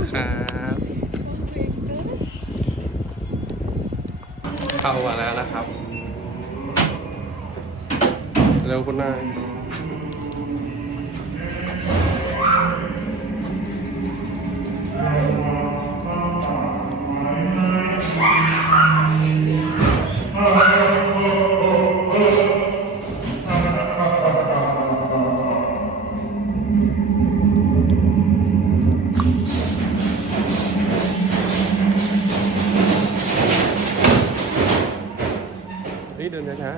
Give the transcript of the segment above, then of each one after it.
นะครับเข้ามาแล้วนะครับ เร็วคุณนาย นี่เดินช้า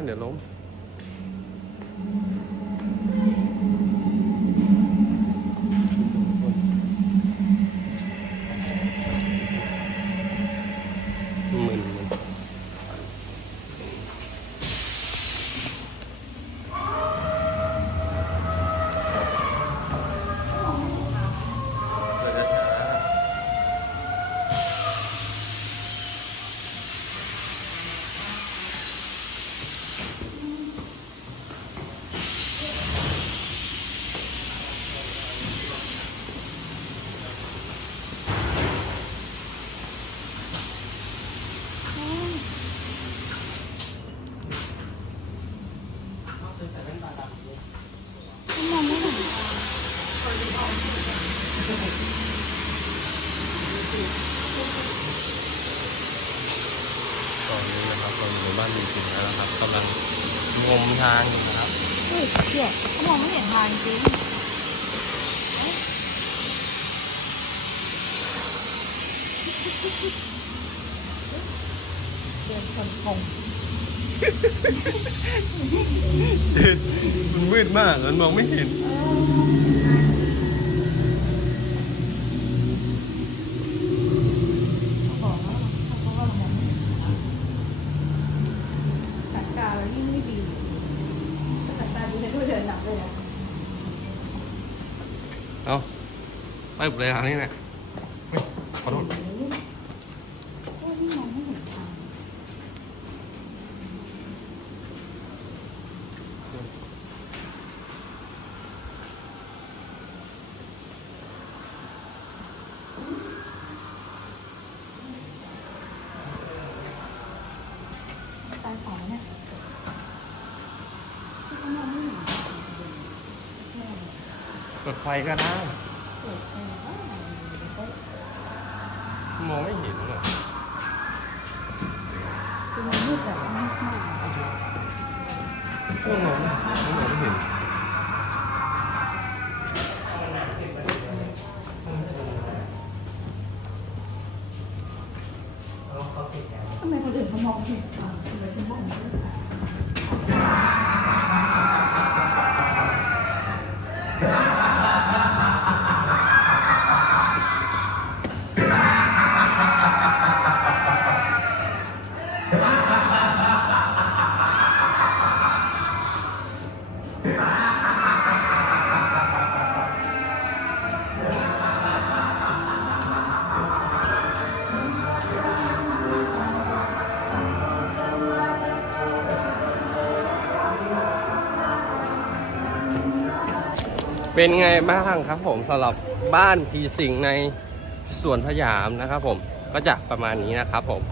ตอนนี้นะครับตอนอยู่บ้านมีจริงแล้วนะครับกำลังงมทางอยู่นะครับเฮ้ยเชี่ยเขามองไม่เห็นทางจริงเดินชนพงมันมืดมากมันมองไม่เห็น เขาบอกว่าเขาว่าเรามองไม่เห็นทางสายตาเรายิ่งไม่ดีถ้าสายตาดีจะด้วยเดิน หนักเลยนะเอาไปหมดเลยทางนี้แหละเฮ้ยขอโทษ โอ้ยนี่มองไม่เห็นทาง ตายสองเนี่ยที่เขามองไม่เห็นทางใช่ เปิดไฟก็ได้เปิดไปแล้วอะไรอยู่ในโต๊ะมองไม่เห็นหรอกคือมันมืดแบบไม่มากก็มองมองไม่เห็นทำไมคนอื่นเขามองเห็นทางทำไมฉันมอง เป็นไงบ้างครับผมสำหรับบ้านทีสิงในสวนสยามนะครับผมก็จะประมาณนี้นะครับผม